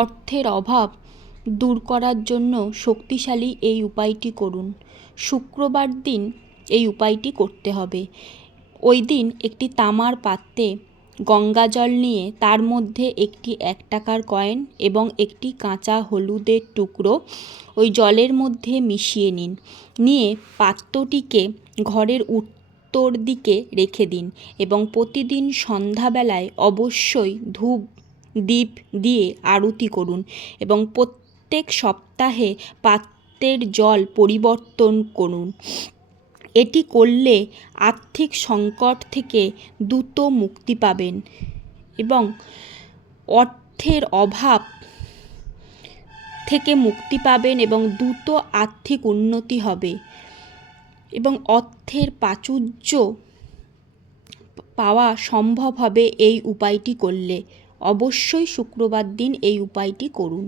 অর্থের অভাব দূর করার জন্য শক্তিশালী এই উপায়টি করুন। শুক্রবার দিন এই উপায়টি করতে হবে। ওই দিন একটি তামার পাত্রে গঙ্গা জল নিয়ে তার মধ্যে একটি এক টাকার কয়েন এবং একটি কাঁচা হলুদের টুকরো ওই জলের মধ্যে মিশিয়ে নিন। নিয়ে পাত্রটিকে ঘরের উত্তর দিকে রেখে দিন এবং প্রতিদিন সন্ধ্যাবেলায় অবশ্যই ধূপ দীপ দিয়ে আরতি করুন এবং প্রত্যেক সপ্তাহে পাত্রের জল পরিবর্তন করুন। এটি করলে আর্থিক সংকট থেকে দ্রুত মুক্তি পাবেন এবং অর্থের অভাব থেকে মুক্তি পাবেন এবং দ্রুত আর্থিক উন্নতি হবে এবং অর্থের প্রাচুর্য পাওয়া সম্ভব হবে এই উপায়টি করলে। অবশ্যই শুক্রবার দিন এই উপায়টি করুন।